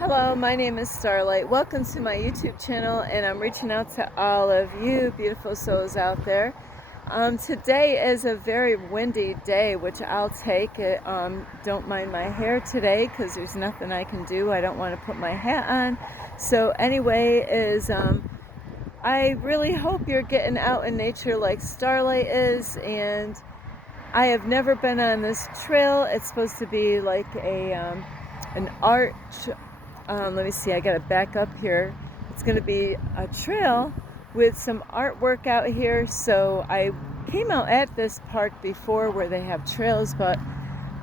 Hello, my name is Starlight. Welcome to my YouTube channel, and I'm reaching out to all of you beautiful souls out there. Today is a very windy day, which I'll take it. Don't mind my hair today because there's nothing I can do. I don't want to put my hat on. So anyway, I really hope you're getting out in nature like Starlight is, and I have never been on this trail. It's supposed to be like an art. Let me see, I gotta back up here. It's gonna be a trail with some artwork out here. So I came out at this park before where they have trails, but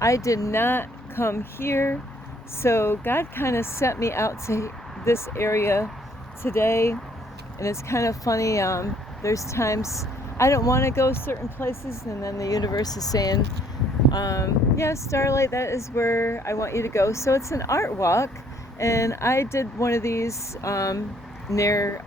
I did not come here. So God kind of sent me out to this area today. And it's kind of funny, there's times I don't want to go certain places, and then the universe is saying, yeah, Starlight, that is where I want you to go. So it's an art walk. And I did one of these near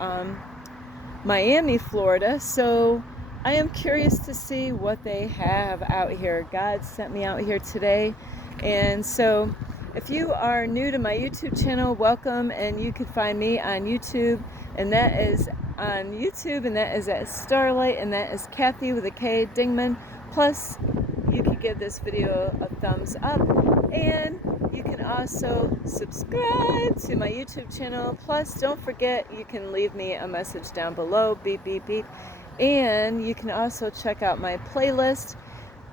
Miami, Florida. So I am curious to see what they have out here. God sent me out here today. And so if you are new to my YouTube channel, welcome. And you can find me on YouTube. And that is at Starlight. And that is Kathy with a K, Dingman. Plus, you can give this video a thumbs up. And you can also subscribe to my YouTube channel. Plus, don't forget, you can leave me a message down below, beep, beep, beep. And you can also check out my playlist.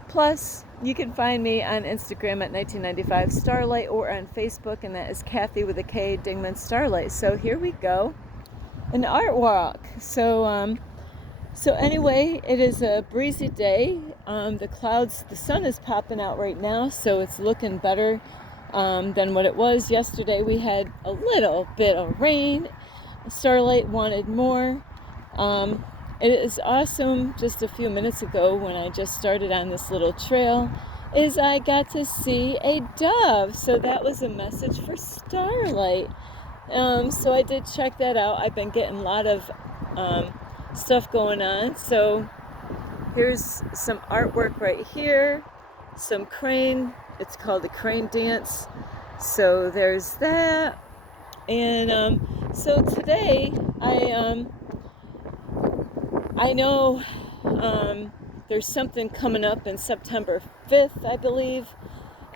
Plus, you can find me on Instagram at 1995 Starlight or on Facebook, and that is Kathy with a K, Dingman Starlight. So here we go, an art walk. So anyway, it is a breezy day. The sun is popping out right now, so it's looking better than what it was yesterday. We had a little bit of rain. Starlight wanted more. It is awesome. Just a few minutes ago, when I just started on this little trail, is I got to see a dove. So that was a message for Starlight. So I did check that out. I've been getting a lot of stuff going on. So here's some artwork right here, some crane. It's called the crane dance. So there's that. And so today I know there's something coming up in September 5th, I believe.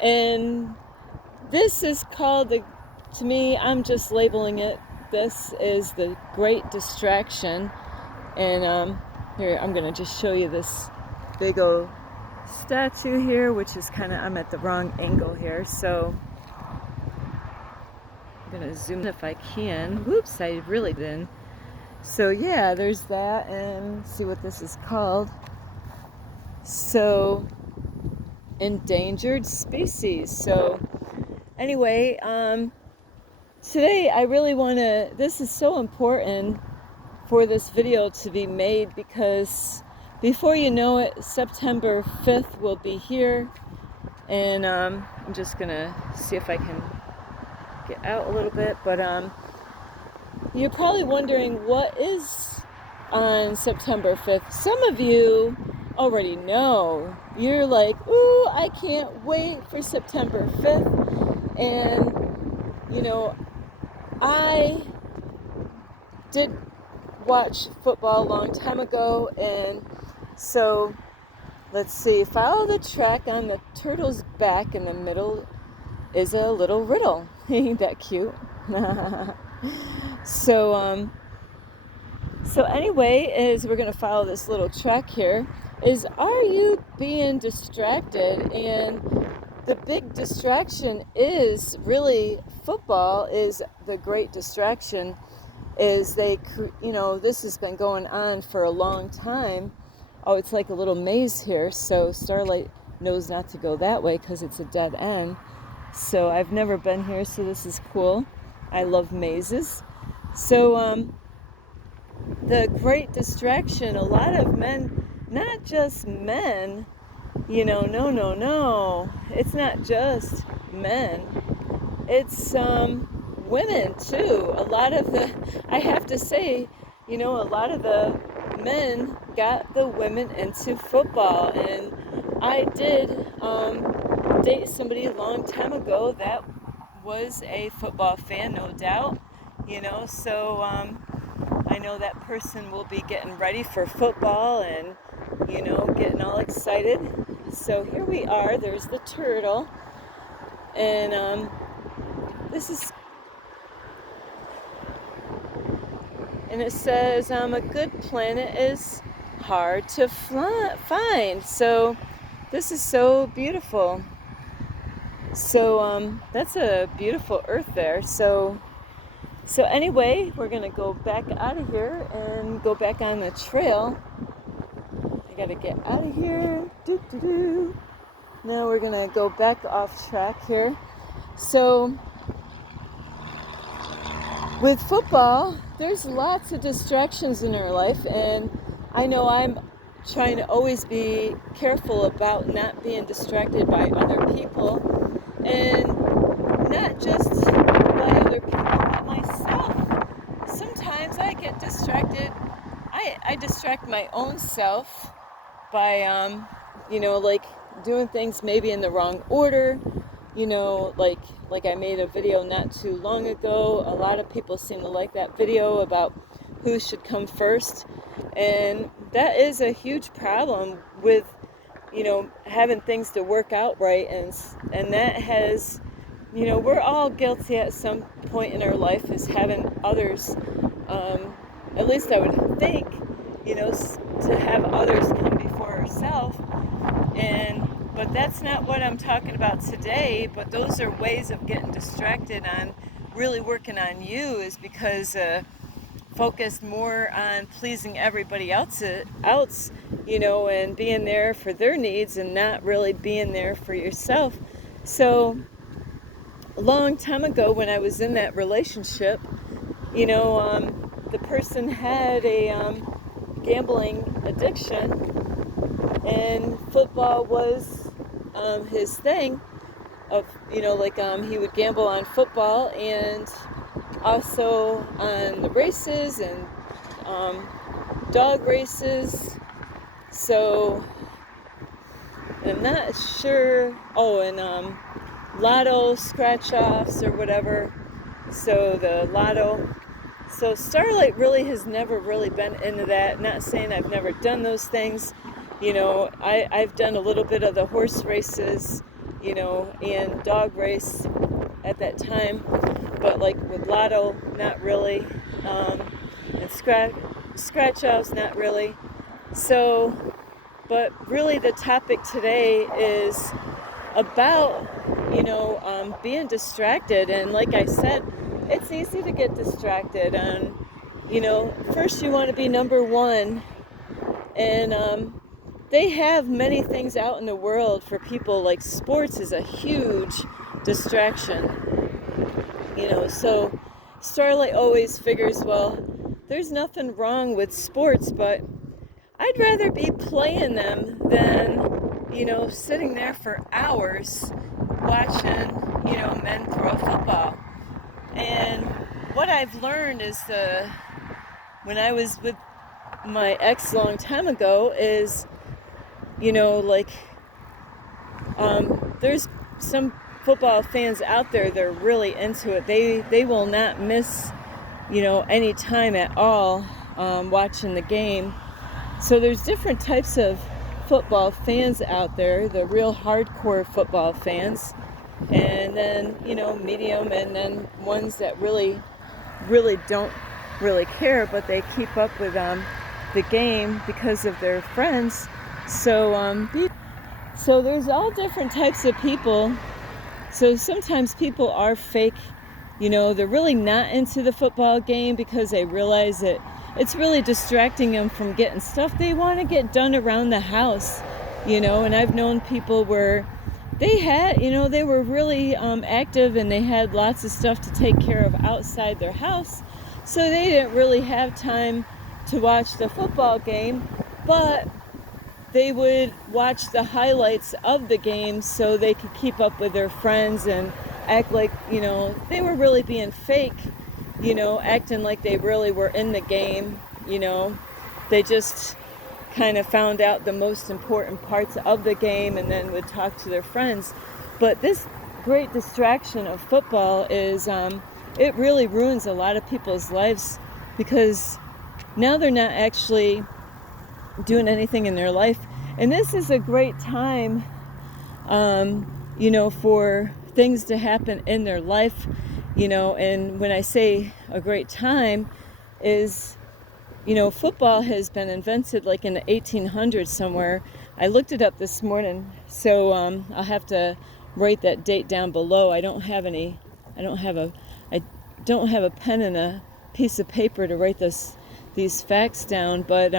And this is called to me, I'm just labeling it, this is the Great Distraction. And here, I'm going to just show you this big old statue here, which is I'm at the wrong angle here. So I'm going to zoom in if I can. Whoops, I really didn't. So yeah, there's that, and see what this is called. So, endangered species. So anyway, today I really want to, this is so important for this video to be made, because before you know it, September 5th will be here. And I'm just gonna see if I can get out a little bit, but you're probably wondering what is on September 5th. Some of you already know. You're like, ooh, I can't wait for September 5th. And you know, I did watch football a long time ago, and so let's see, follow the track on the turtle's back. In the middle is a little riddle. Ain't that cute? So anyway, is we're gonna follow this little track here. Is, are you being distracted? And the big distraction is really football is the great distraction. Is this has been going on for a long time. Oh, it's like a little maze here. So Starlight knows not to go that way because it's a dead end. So I've never been here, so this is cool. I love mazes. So the great distraction, a lot of men, not just men, no. It's not just men. It's women too. A lot of I have to say, a lot of the men got the women into football. And I did date somebody a long time ago that was a football fan, no doubt, so I know that person will be getting ready for football and, getting all excited. So here we are, there's the turtle, and this is, and it says, a good planet is hard to find. So this is so beautiful. So that's a beautiful earth there. So anyway, we're gonna go back out of here and go back on the trail. I gotta get out of here. Now we're gonna go back off track here. So with football, there's lots of distractions in our life, and I know I'm trying to always be careful about not being distracted by other people, and not just by other people, but myself. Sometimes I get distracted. I distract my own self by, like doing things maybe in the wrong order. Like I made a video not too long ago. A lot of people seem to like that video about who should come first. And that is a huge problem with, having things to work out right. And that has, we're all guilty at some point in our life is having others, at least I would think, to have others come before ourselves. But that's not what I'm talking about today. But those are ways of getting distracted on really working on you, is because focused more on pleasing everybody else, and being there for their needs and not really being there for yourself. So a long time ago when I was in that relationship, the person had a gambling addiction, and football was his thing of, he would gamble on football and also on the races and dog races. So I'm not sure. And lotto scratch offs or whatever. So the lotto. So Starlight really has never really been into that. Not saying I've never done those things. I've done a little bit of the horse races, and dog race at that time, but like with lotto, not really, and scratch offs, not really. So, but really the topic today is about, being distracted. And like I said, it's easy to get distracted. And, first you want to be number one. And they have many things out in the world for people. Like sports is a huge distraction. So Starlight always figures, well, there's nothing wrong with sports, but I'd rather be playing them than, sitting there for hours watching, men throw football. And what I've learned is when I was with my ex a long time ago is, there's some football fans out there that are really into it. They will not miss, any time at all watching the game. So there's different types of football fans out there, the real hardcore football fans, and then, medium, and then ones that really don't really care, but they keep up with the game because of their friends. So there's all different types of people. So sometimes people are fake, they're really not into the football game because they realize that it's really distracting them from getting stuff they want to get done around the house, and I've known people where they had, they were really active, and they had lots of stuff to take care of outside their house, so they didn't really have time to watch the football game, but they would watch the highlights of the game so they could keep up with their friends and act like, they were really being fake, acting like they really were in the game. They just kind of found out the most important parts of the game and then would talk to their friends. But great distraction of football is it really ruins a lot of people's lives, because now they're not actually doing anything in their life. And this is a great time, for things to happen in their life, and when I say a great time is, football has been invented like in the 1800s somewhere. I looked it up this morning, so I'll have to write that date down below. I don't have a pen and a piece of paper to write these facts down, but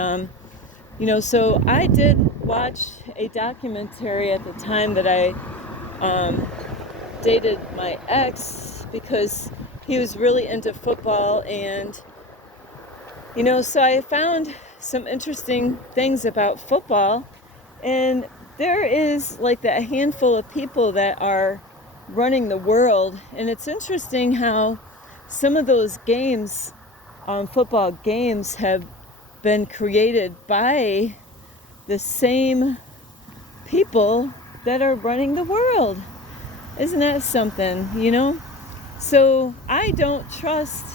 so I did watch a documentary at the time that I dated my ex, because he was really into football, and so I found some interesting things about football, and there is like that handful of people that are running the world. And it's interesting how some of those games, football games, have been created by the same people that are running the world. Isn't that something, So I don't trust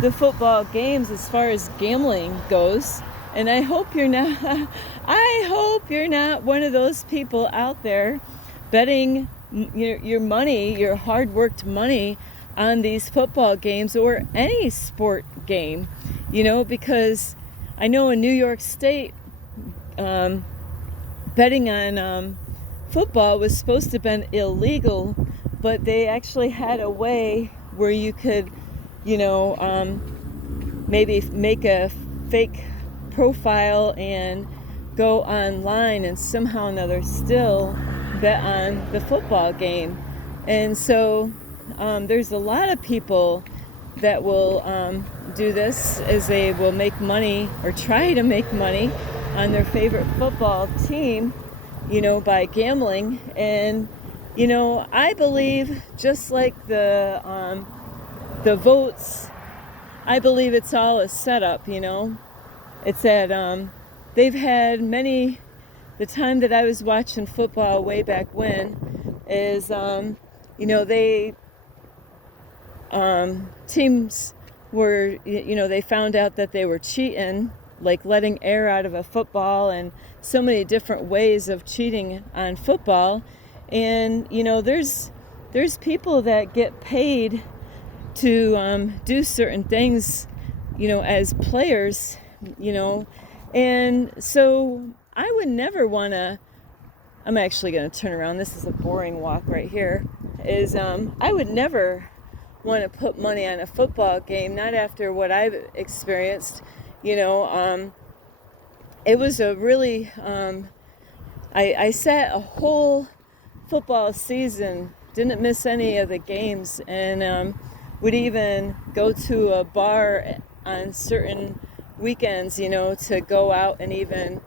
the football games as far as gambling goes, and I hope you're not one of those people out there betting your money, your hard-worked money, on these football games or any sport game, because I know in New York State, betting on football was supposed to have been illegal, but they actually had a way where you could, maybe make a fake profile and go online and somehow or another still bet on the football game. And so there's a lot of people that will do this, as they will make money or try to make money on their favorite football team, by gambling. And I believe, just like the votes, I believe it's all a setup. It's that they've had the time that I was watching football way back when is they teams were, they found out that they were cheating, like letting air out of a football, and so many different ways of cheating on football. And there's people that get paid to do certain things, as players, and so I would never want to. I'm actually going to turn around. This is a boring walk right here. I would never want to put money on a football game, not after what I've experienced. It was a really, I sat a whole football season, didn't miss any of the games, and would even go to a bar on certain weekends, to go out and even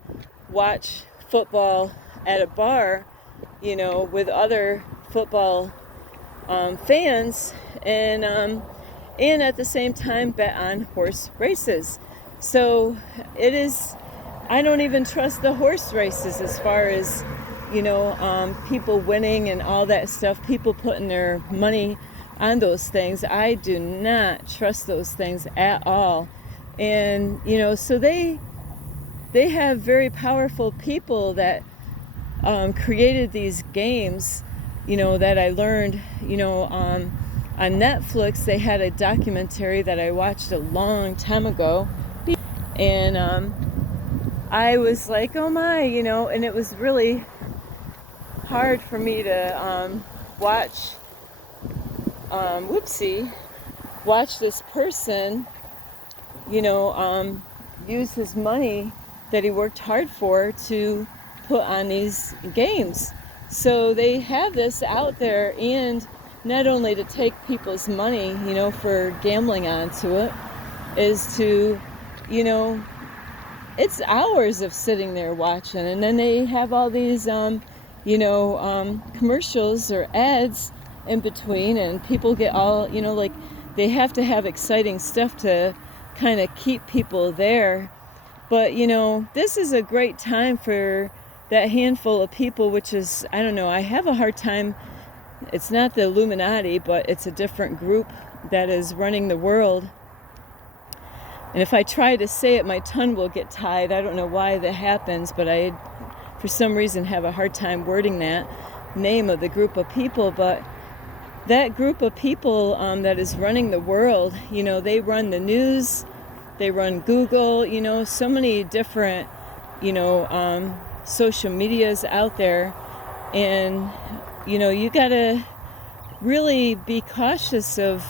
watch football at a bar, with other football fans, and at the same time bet on horse races. So I don't even trust the horse races as far as, people winning and all that stuff, people putting their money on those things. I do not trust those things at all. And, so they have very powerful people that created these games, that I learned, on Netflix. They had a documentary that I watched a long time ago, and I was like, oh my, and it was really hard for me to watch this person, use his money that he worked hard for to put on these games. So they have this out there, and not only to take people's money, for gambling onto it, is to, it's hours of sitting there watching. And then they have all these, commercials or ads in between, and people get all, like they have to have exciting stuff to kind of keep people there. But, this is a great time for that handful of people, which is, I don't know, I have a hard time, It's not the Illuminati, but it's a different group that is running the world. And if I try to say it, my tongue will get tied. I don't know why that happens, but I, for some reason, have a hard time wording that name of the group of people. But that group of people that is running the world, they run the news, they run Google, so many different, social medias out there. And, you got to really be cautious of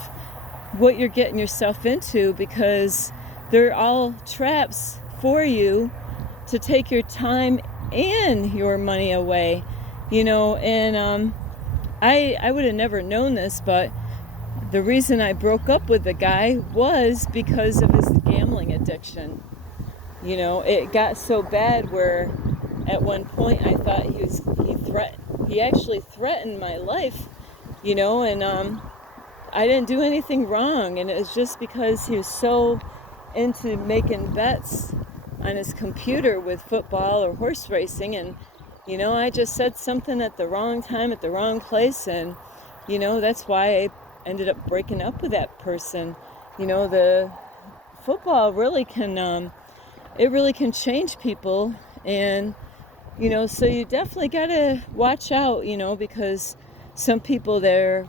what you're getting yourself into, because they're all traps for you to take your time and your money away, and I would have never known this, but the reason I broke up with the guy was because of his gambling addiction. It got so bad where at one point I thought he actually threatened my life, and I didn't do anything wrong, and it was just because he was so into making bets on his computer with football or horse racing, and I just said something at the wrong time at the wrong place, and that's why I ended up breaking up with that person. The football really can it really can change people, and so you definitely got to watch out, because some people they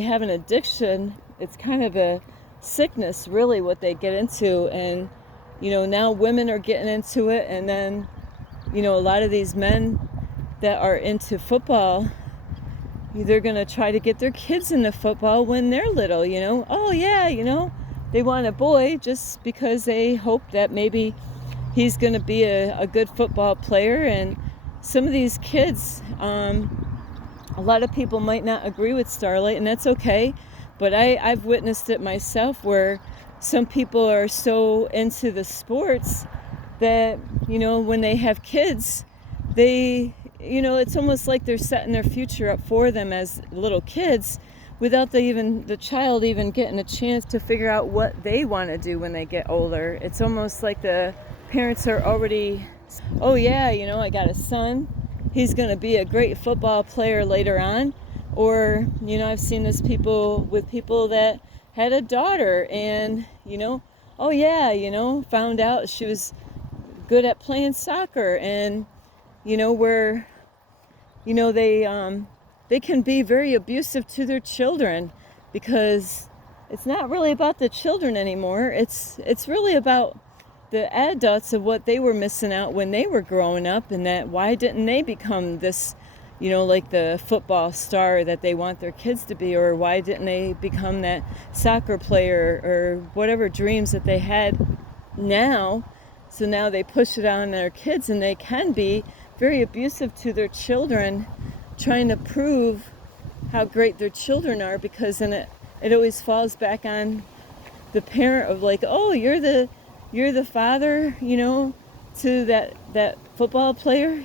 have an addiction. It's kind of a sickness, really, what they get into. And now women are getting into it, and then a lot of these men that are into football, they're going to try to get their kids into football when they're little. Oh yeah, they want a boy just because they hope that maybe he's going to be a good football player. And some of these kids, a lot of people might not agree with Starlight, and that's okay, but I've witnessed it myself, where some people are so into the sports that, when they have kids, they, it's almost like they're setting their future up for them as little kids without the child even getting a chance to figure out what they want to do when they get older. It's almost like the parents are already, oh yeah, I got a son, he's going to be a great football player later on. Or, I've seen this with people that had a daughter, and, oh yeah, found out she was good at playing soccer, and, where, they can be very abusive to their children, because it's not really about the children anymore. It's really about the adults, of what they were missing out when they were growing up, and that why didn't they become this, like the football star that they want their kids to be, or why didn't they become that soccer player, or whatever dreams that they had now. So now they push it on their kids, and they can be very abusive to their children, trying to prove how great their children are, because then it always falls back on the parent of like, oh, you're the father, to that football player,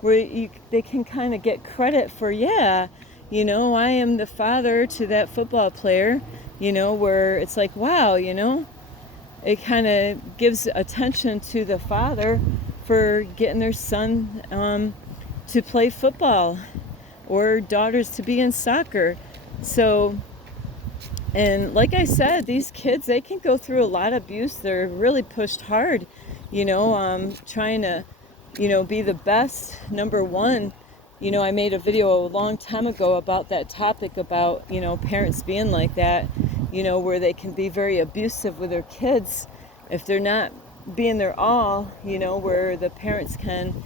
where they can kind of get credit for, yeah, I am the father to that football player, where it's like, wow, it kind of gives attention to the father for getting their son to play football, or daughters to be in soccer. So, and like I said, these kids, they can go through a lot of abuse. They're really pushed hard, trying to, be the best, number one. I made a video a long time ago about that topic, about, parents being like that, where they can be very abusive with their kids if they're not being their all, where the parents can,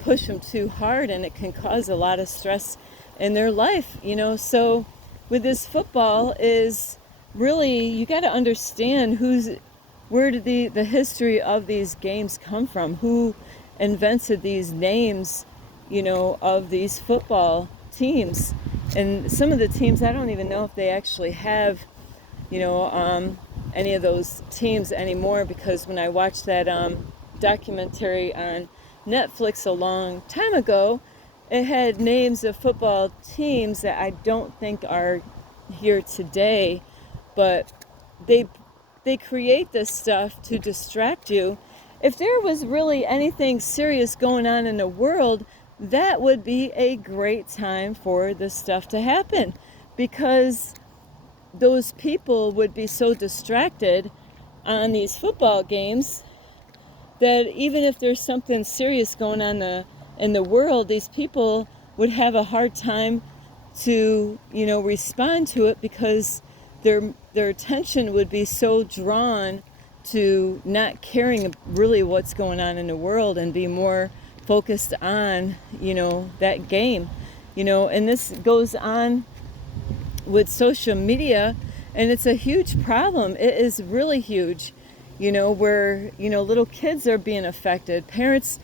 push them too hard, and it can cause a lot of stress in their life, So with this football is really, you got to understand where did the history of these games come from, who invented these names, of these football teams. And some of the teams, I don't even know if they actually have, any of those teams anymore, because when I watched that documentary on Netflix a long time ago, it had names of football teams that I don't think are here today, but they create this stuff to distract you. If there was really anything serious going on in the world, that would be a great time for this stuff to happen, because those people would be so distracted on these football games that even if there's something serious going on in the world, these people would have a hard time to, respond to it, because their attention would be so drawn to not caring really what's going on in the world, and be more focused on, that game. And this goes on with social media, and it's a huge problem. It is really huge, where, little kids are being affected. Parents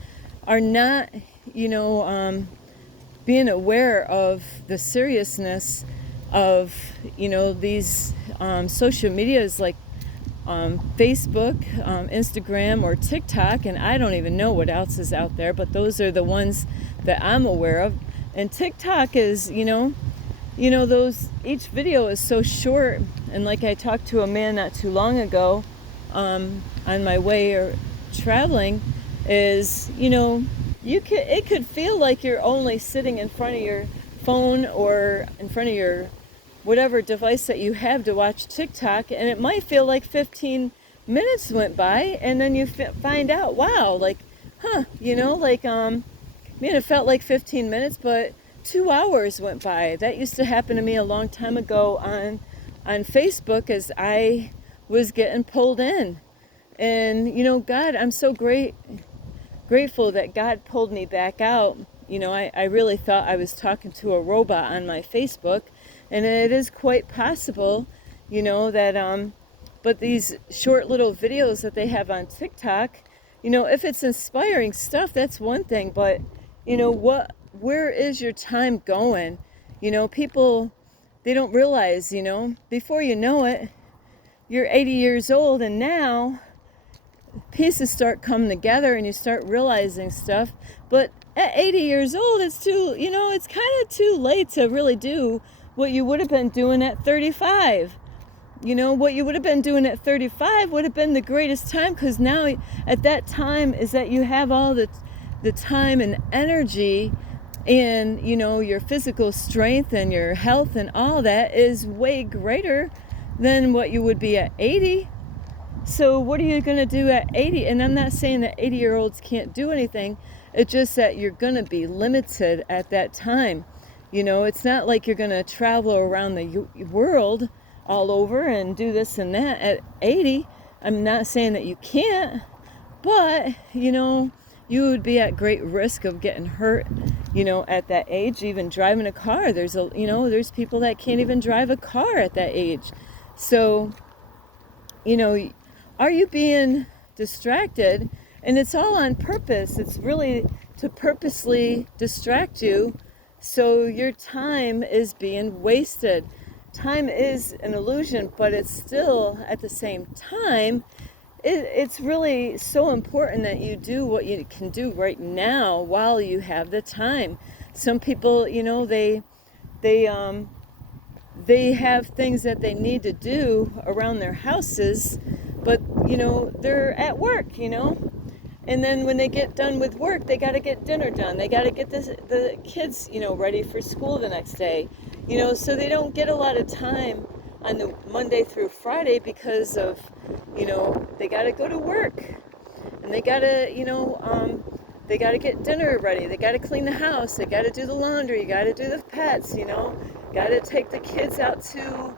are not, being aware of the seriousness of, these social medias like Facebook, Instagram, or TikTok, and I don't even know what else is out there, but those are the ones that I'm aware of. And TikTok is, those, each video is so short, and like I talked to a man not too long ago, on my way or traveling, is, it could feel like you're only sitting in front of your phone or in front of your whatever device that you have to watch TikTok, and it might feel like 15 minutes went by, and then you find out, wow, like, man, it felt like 15 minutes, but 2 hours went by. That used to happen to me a long time ago on Facebook, as I was getting pulled in. And, God, I'm so grateful that God pulled me back out. I really thought I was talking to a robot on my Facebook, and it is quite possible, that, but these short little videos that they have on TikTok, if it's inspiring stuff, that's one thing, but, where is your time going? People, they don't realize, before you know it, you're 80 years old, and now pieces start coming together and you start realizing stuff. But at 80 years old, it's it's kind of too late to really do what you would have been doing at 35. What you would have been doing at 35 would have been the greatest time, because now at that time is that you have all the time and energy, and your physical strength and your health and all that is way greater than what you would be at 80. So what are you going to do at 80? And I'm not saying that 80-year-olds can't do anything. It's just that you're going to be limited at that time. It's not like you're going to travel around the world all over and do this and that at 80. I'm not saying that you can't, but, you would be at great risk of getting hurt, at that age. Even driving a car, there's people that can't even drive a car at that age. So, are you being distracted? And it's all on purpose. It's really to purposely distract you, so your time is being wasted. Time is an illusion, but it's still, at the same time, it's really so important that you do what you can do right now while you have the time. Some people, they have things that they need to do around their houses, but they're at work, and then when they get done with work, they got to get dinner done, they got to get the kids ready for school the next day, so they don't get a lot of time on the Monday through Friday, because of they got to go to work, and they got to they got to get dinner ready, they got to clean the house, they got to do the laundry, got to do the pets, got to take the kids out to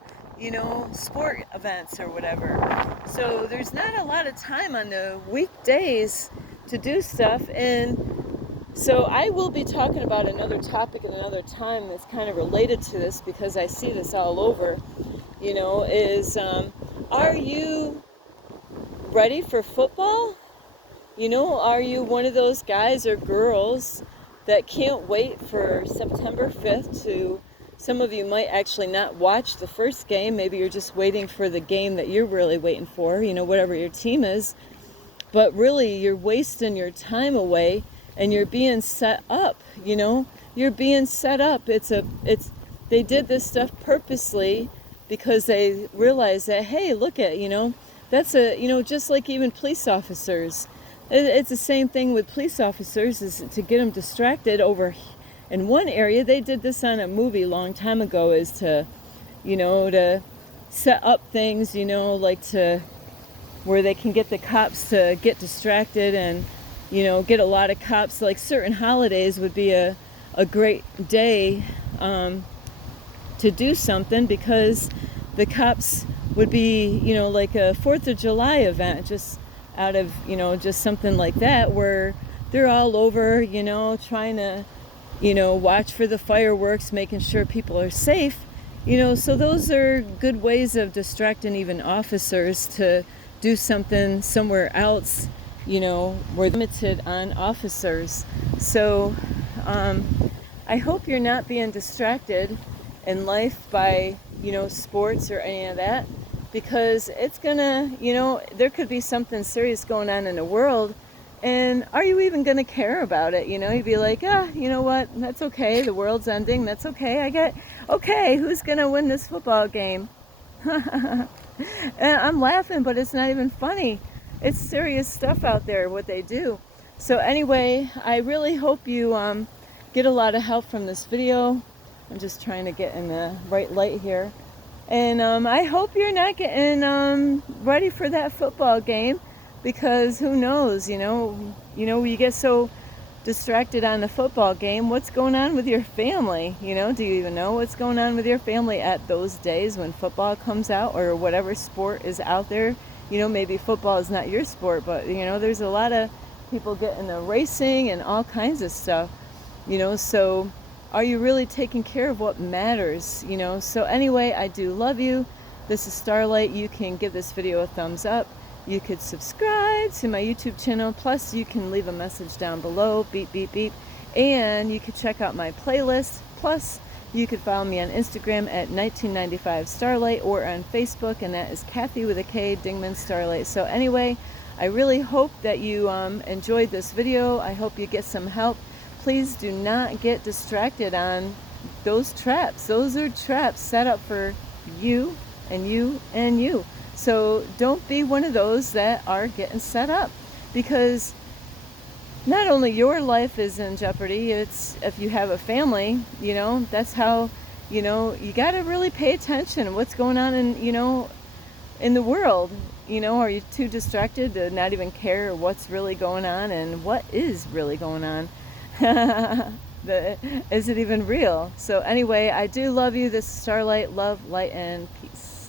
sport events or whatever. So there's not a lot of time on the weekdays to do stuff. And so I will be talking about another topic at another time that's kind of related to this, because I see this all over, is are you ready for football? Are you one of those guys or girls that can't wait for September 5th to, some of you might actually not watch the first game. Maybe you're just waiting for the game that you're really waiting for, whatever your team is. But really, you're wasting your time away, and you're being set up, You're being set up. They did this stuff purposely, because they realized that, hey, look at, that's just like even police officers. It's the same thing with police officers, is to get them distracted over in one area. They did this on a movie a long time ago, is to, to set up things, like to where they can get the cops to get distracted and, get a lot of cops. Like certain holidays would be a great day to do something, because the cops would be, like a 4th of July event, just out of, just something like that, where they're all over, trying to, watch for the fireworks, making sure people are safe, so those are good ways of distracting even officers to do something somewhere else. We're limited on officers. So I hope you're not being distracted in life by, sports or any of that, because it's gonna, there could be something serious going on in the world, and are you even gonna care about it? You'd be like, you know what, that's okay, the world's ending, that's okay, okay, who's gonna win this football game? And I'm laughing, but it's not even funny. It's serious stuff out there, what they do. So anyway, I really hope you get a lot of help from this video. I'm just trying to get in the right light here. And I hope you're not getting ready for that football game, because who knows, you get so distracted on the football game, what's going on with your family? Do you even know what's going on with your family at those days when football comes out, or whatever sport is out there? Maybe football is not your sport, but there's a lot of people getting the racing and all kinds of stuff, so are you really taking care of what matters? So anyway, I do love you. This is Starlight. You can give this video a thumbs up. You could subscribe to my YouTube channel. Plus, you can leave a message down below. Beep, beep, beep. And you could check out my playlist. Plus, you could follow me on Instagram at 1995 Starlight, or on Facebook, and that is Kathy with a K, Dingman Starlight. So anyway, I really hope that you enjoyed this video. I hope you get some help. Please do not get distracted on those traps. Those are traps set up for you and you and you. So don't be one of those that are getting set up, because not only your life is in jeopardy, it's if you have a family, that's how, you got to really pay attention to what's going on in the world. Are you too distracted to not even care what's really going on and what is really going on? Is it even real? So anyway, I do love you. This is Starlight. Love, light, and peace.